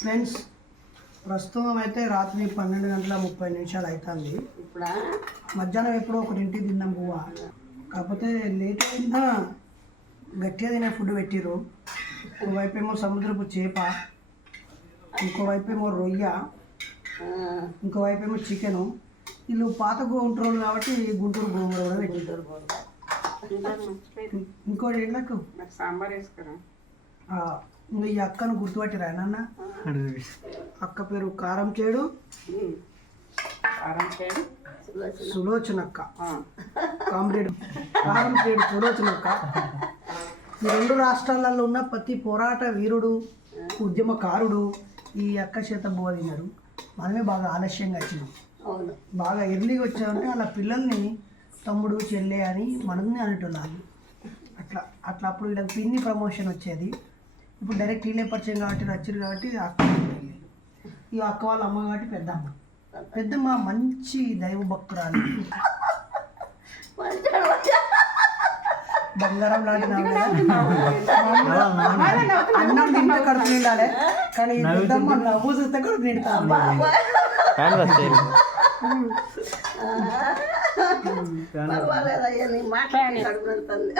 Friends ప్రస్తుతం అయితే రాత్రి పన్నెండు గంటల ముప్పై నిమిషాలు అవుతుంది ఇప్పుడా? మధ్యాహ్నం ఎప్పుడో ఒకటింటికి తిన్నాం పువ్వ కాకపోతే లేట్ అయినా గట్టిగా తినే ఫుడ్ పెట్టిర్రు. ఒకవైపు ఏమో సముద్రపు చేప ఇంకోవైపు ఏమో రొయ్య ఇంకోవైపు ఏమో చికెను. వీళ్ళు పాత గుంటూరు కాబట్టి గుంటూరు గోంగూర కూడా పెట్టింటారు ఇంకోటి ఏంటకు సాంబార్ వేసుకురా. ఇంకా ఈ అక్కను గుర్తుపట్టిరా నాన్న? అక్క పేరు కారం చేడు. ఉమ్. కారం చేడు సులోచన అక్క ఆ, కామ్రేడ్. కారం చేడు సులోచన అక్క ఈ రెండు రాష్ట్రాలలో ఉన్న ప్రతి పోరాట వీరుడు ఉద్యమకారుడు ఈ అక్క చేత బోధినారు మనమే బాగా ఆలస్యంగా వచ్చినాం. అవును. బాగా ఎర్లీగా వచ్చామంటే వాళ్ళ పిల్లల్ని తమ్ముడు చెల్లె అని మనల్ని అనేటోళ్ళు అట్లా అట్లా అప్పుడు వీళ్ళకి పిన్ని ప్రమోషన్ వచ్చేది. ఇప్పుడు డైరెక్ట్ వీళ్ళే పరిచయం కాబట్టి వచ్చారు కాబట్టి అక్క వీళ్ళు. ఈ అక్క వాళ్ళ అమ్మ కాబట్టి పెద్దమ్మ. పెద్దమ్మ మంచి దైవ భక్తురాలు. బంగారం లాంటి నాన్న అన్నం తింటే కడుపు నిండాలి. కానీ పెద్దమ్మ నవ్వు చూస్తే కడుపు నిండుతుంది. పర్వాలేదయ్యా నీ మాట్లాడి కడుపు నిండుతుంది.